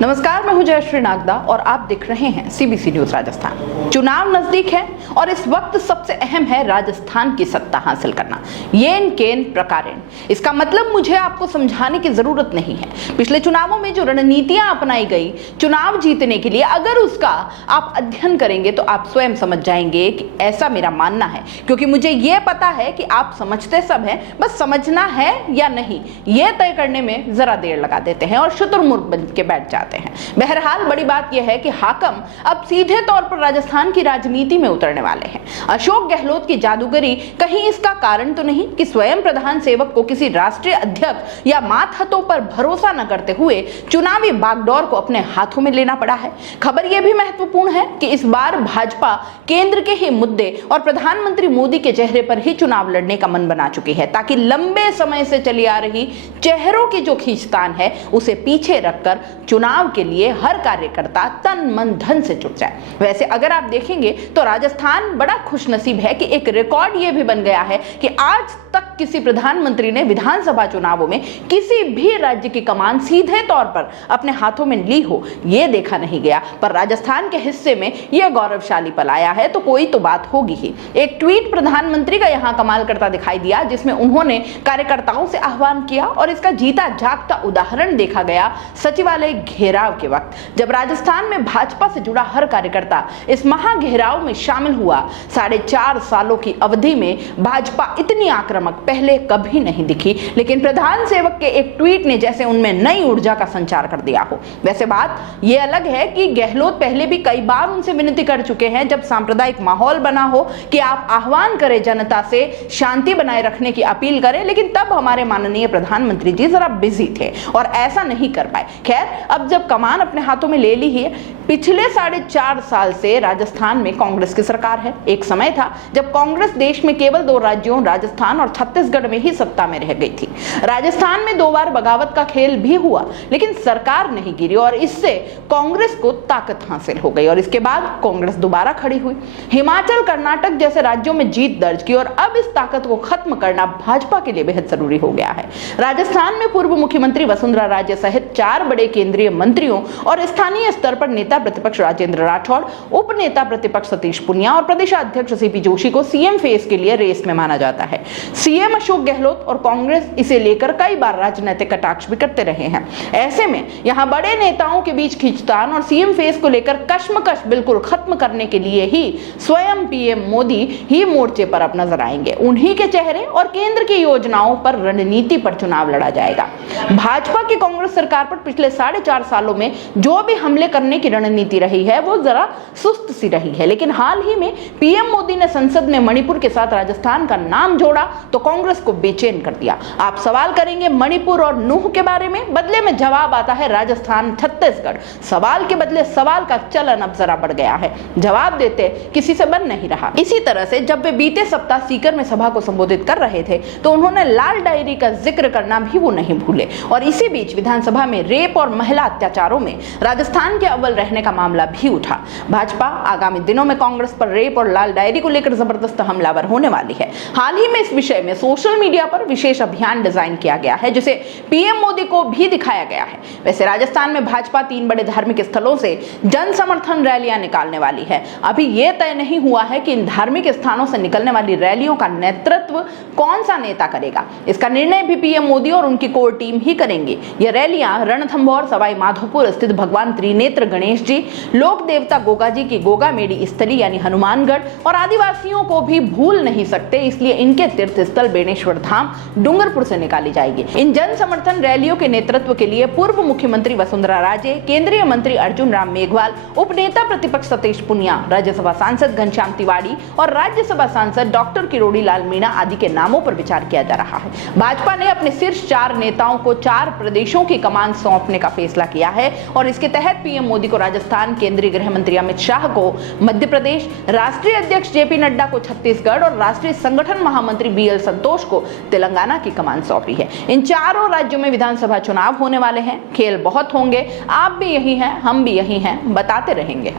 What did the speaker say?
नमस्कार, मैं हूं जयश्री नागदा और आप देख रहे हैं सीबीसी न्यूज राजस्थान। चुनाव नजदीक है और इस वक्त सबसे अहम है राजस्थान की सत्ता हासिल करना। येन केन प्रकारेण, इसका मतलब मुझे आपको समझाने की जरूरत नहीं है। पिछले चुनावों में जो रणनीतियां अपनाई गई चुनाव जीतने के लिए, अगर उसका आप अध्ययन करेंगे तो आप स्वयं समझ जाएंगे कि ऐसा मेरा मानना है, क्योंकि मुझे यह पता है कि आप समझते सब हैं, बस समझना है या नहीं यह तय करने में जरा देर लगा देते हैं और शुतुरमुर्ग बन के बैठ जाते हैं। बहरहाल बड़ी बात यह है कि हाकम अब सीधे तौर पर राजस्थान की राजनीति में उतरने वाले हैं। अशोक गहलोत की जादूगरी कहीं इसका कारण तो नहीं कि स्वयं प्रधान सेवक को किसी राष्ट्रीय अध्यक्ष या मातहतों पर भरोसा न करते हुए चुनावी बागडोर को अपने हाथों में लेना पड़ा है। खबर यह भी महत्वपूर्ण है कि इस बार भाजपा केंद्र के ही मुद्दे और प्रधानमंत्री मोदी के चेहरे पर ही चुनाव लड़ने का मन बना चुकी है, ताकि लंबे समय से चली आ रही चेहरों की जो खींचतान है उसे पीछे रखकर चुनाव के लिए हर कार्यकर्ता तन मन धन से जुट जाए। वैसे अगर आप देखेंगे तो राजस्थान बड़ा खुशनसीब है कि एक रिकॉर्ड यह भी बन गया है कि आज तक किसी प्रधानमंत्री ने विधानसभा चुनावों में किसी भी राज्य की कमान सीधे तौर पर अपने हाथों में ली हो, यह देखा नहीं गया। पर राजस्थान के हिस्से में यह गौरवशाली पल आया है तो कोई तो बात होगी ही। एक ट्वीट प्रधानमंत्री का यहां कमाल करता दिखाई दिया, जिसमें उन्होंने कार्यकर्ताओं से आह्वान किया और इसका जीता जागता उदाहरण देखा गया सचिवालय घेराव के वक्त, जब राजस्थान में भाजपा से जुड़ा हर कार्यकर्ता इस महाघेराव में शामिल हुआ। 4.5 सालों की अवधि में भाजपा इतनी आक्रामक पहले कभी नहीं दिखी, लेकिन प्रधान सेवक के एक ट्वीट ने जैसे उनमें नई ऊर्जा का संचार कर दिया हो। वैसे बात यह अलग है कि गहलोत पहले भी कई बार उनसे विनती कर चुके हैं, जब सांप्रदायिक माहौल बना हो कि आप आह्वान करें, जनता से शांति बनाए रखने की अपील करें, लेकिन तब हमारे माननीय प्रधानमंत्री जी जरा बिजी थे और ऐसा नहीं कर पाए। खैर, अब जब कमान अपने हाथों में ले ली है, पिछले 4.5 साल से राजस्थान में कांग्रेस की सरकार है। एक समय था जब कांग्रेस देश में केवल 2 राज्यों राजस्थान और छत्तीसगढ़ में ही सत्ता में रह गई थी। राजस्थान में 2 बार बगावत का खेल भी हुआ, लेकिन सरकार नहीं गिरी और इससे कांग्रेस को ताकत हासिल हो गई और इसके बाद कांग्रेस दोबारा खड़ी हुई। हिमाचल, कर्नाटक जैसे राज्यों में जीत दर्ज की और अब इस ताकत को खत्म करना भाजपा के लिए बेहद जरूरी हो गया है। राजस्थान में पूर्व मुख्यमंत्री वसुंधरा राजे सहित 4 बड़े केंद्रीय मंत्रियों और स्थानीय स्तर पर नेता प्रतिपक्ष राजेंद्र राठौड़, उप नेता प्रतिपक्ष सतीश पुनिया और प्रदेशाध्यक्ष सीपी जोशी को सीएम फेस के लिए रेस में माना जाता है। सीएम अशोक गहलोत और कांग्रेस इसे लेकर कई बार राजनीतिक कटाक्ष भी करते रहे हैं। ऐसे में यहां बड़े नेताओं के बीच खींचतान और सीएम फेस को लेकर कश्मकश बिल्कुल खत्म करने के लिए ही स्वयं पीएम मोदी ही मोर्चे पर अब नजर आएंगे। उन्हीं के चेहरे और केंद्र की योजनाओं पर रणनीति पर चुनाव लड़ा जाएगा। भाजपा की कांग्रेस सरकार पर पिछले 4.5 सालों में जो भी हमले करने की रणनीति रही है वो जरा सुस्त सी रही है, लेकिन हाल ही में पीएम मोदी ने संसद में मणिपुर के साथ राजस्थान का नाम जोड़ा तो कांग्रेस को बेचैन कर दिया। आप सवाल करेंगे मणिपुर और नूह के बारे में, बदले में जवाब आता है राजस्थान, छत्तीसगढ़। सवाल के बदले सवाल का चलन अब जरा बढ़ गया है, जवाब देते किसी से बन नहीं रहा। इसी तरह से जब वे बीते सप्ताह सीकर में सभा को संबोधित कर रहे थे तो उन्होंने लाल डायरी का जिक्र करना भी वो नहीं भूले और इसी बीच विधानसभा में रेप और महिला अत्याचारों में राजस्थान के अव्वल रहने का मामला भी उठा। भाजपा आगामी दिनों में कांग्रेस पर रेप और लाल डायरी को लेकर जबरदस्त हमलावर होने वाली है। हाल ही में इस विषय में सोशल मीडिया पर विशेष अभियान डिजाइन किया गया है, जिसे पीएम मोदी को भी दिखाया गया है। वैसे राजस्थान में भाजपा 3 बड़े धार्मिक स्थलों से जन समर्थन रैलियां निकालने वाली है। अभी यह तय नहीं हुआ है कि इन धार्मिक स्थानों से निकलने वाली रैलियों का नेतृत्व कौन सा नेता करेगा। इसका निर्णय भी पीएम मोदी और उनकी कोर टीम ही करेंगे। यह रैलियां रणथंभौर, सवाई माधोपुर स्थित भगवान त्रिनेत्र गणेश जी, लोक देवता गोगा जी की गोगा मेडी स्थली यानी हनुमानगढ़ और आदिवासियों को भी भूल नहीं सकते, इसलिए इनके तीर्थ स्थल बेणेश्वर धाम डूंगरपुर से निकाली जाएगी। इन जन समर्थन रैलियों के नेतृत्व के लिए पूर्व मुख्यमंत्री वसुंधरा राजे, केंद्रीय मंत्री अर्जुन राम मेघवाल, उप नेता प्रतिपक्ष सतीश पुनिया, राज्यसभा सांसद घनश्याम तिवारी और राज्यसभा सांसद डॉक्टर किरोड़ी लाल मीणा आदि के नामों पर विचार किया जा रहा है। भाजपा ने अपने शीर्ष 4 नेताओं को 4 प्रदेशों की कमान सौंपने का फैसला किया है और इसके तहत पीएम मोदी को राजस्थान, केंद्रीय गृह मंत्री अमित शाह को मध्य प्रदेश, राष्ट्रीय अध्यक्ष जेपी नड्डा को छत्तीसगढ़ और राष्ट्रीय संगठन महामंत्री बीएल संतोष को तेलंगाना की कमान सौंपी है। इन चारों राज्यों में विधानसभा चुनाव होने वाले हैं। खेल बहुत होंगे, आप भी यही हैं, हम भी यही हैं, बताते रहेंगे।